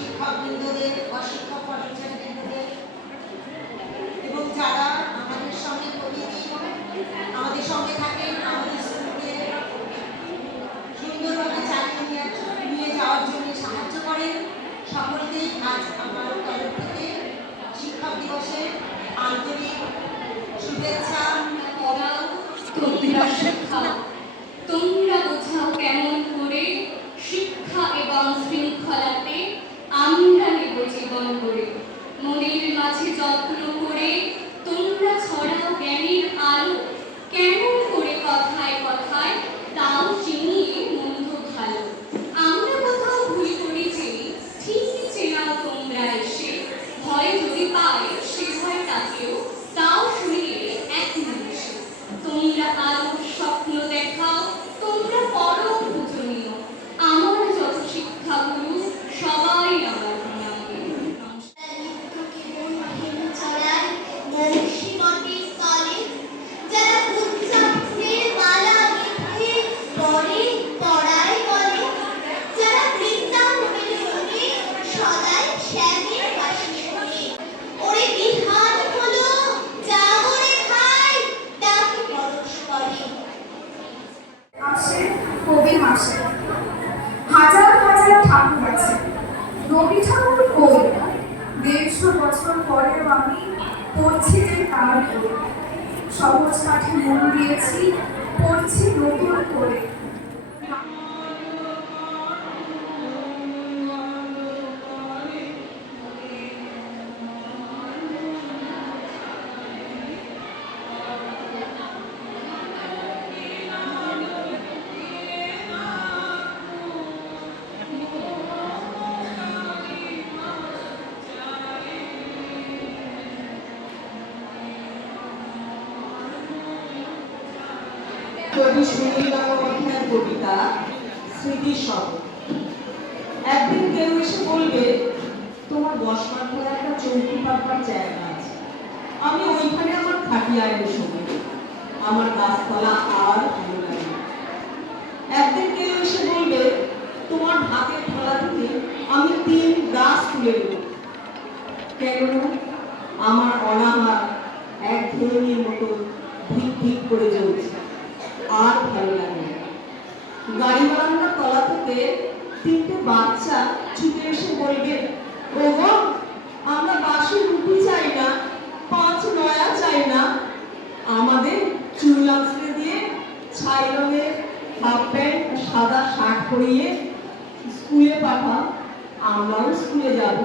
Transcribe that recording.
শিক্ষকবৃন্দদের, অশিক্ষক কর্মচারীবৃন্দদের এবং যারা আমাদের সঙ্গে প্রতিদিন আমাদের সঙ্গে থাকেন, আমাদের স্কুলকে সুন্দরভাবে চালিয়ে নিয়ে যাওয়ার জন্য সাহায্য করেন, সকলকেই আজ আমার তরফ থেকে শিক্ষক দিবসের আন্তরিক শুভেচ্ছা এবং তোমরা শিক্ষা, তোমরা বোঝাও কেমন করে শিক্ষা এবং শৃঙ্খলাতে আমরা নেব জীবন করে। মনের মাঝে যত্ন করে তোমরা ছড়াও জ্ঞানের আলো, কেমন করে কথায় কথায় তাও চিনিয়ে মন্দ ভালো। আমরা কোথাও ভুল করি যে ঠিকই চেনাও তোমরা এসে, ভয় যদি পায় সে ভয়টাকেও তাও শুনিয়ে এক নিমিষে। তোমরা আলো স্বপ্ন দেখাও, তোমরা পরম পূজনীয়। আমার যত শিক্ষাগুরু সবাই আমার কবি মাসে হাজার হাজার ঠাকুর আছে, রবি ঠাকুর কই 150 বছর পরেও আমি পড়ছি যে তার করে, সহজ পাঠে মন দিয়েছি, পড়ছি নতুন করে। কবি সুনীল গঙ্গোপাধ্যায়ের কবিতা স্মৃতির শব্দ। একদিন কেউ এসে বলবে, তোমার বসবার ঘরে একটা চৌকি পাতার জায়গা আছে, আমি ওইখানে আমার খাটিয়ায় বসে আমার গাছতলা আর ভালো লাগে। একদিন কেউ এসে বলবে, তোমার হাতের থালা থেকে আমি 3 গাছ তুলে দেব, কেন আমার অনাহার একঘেয়েমির মতো ধিক ধিক করে জ্বলছে আর ভালো লাগে। গাড়ি বারান্দার তলা থেকে 3টে বাচ্চা ছুটে এসে বলবে, ওগো আমরা বাসি রুটি চাই না, 5 নয়া চাই না, আমাদের চুল আঁচড়ে দিয়ে ছাই রঙের হাফ প্যান্ট সাদা শার্ট পরিয়ে স্কুলে পাঠাও, আমরাও স্কুলে যাব।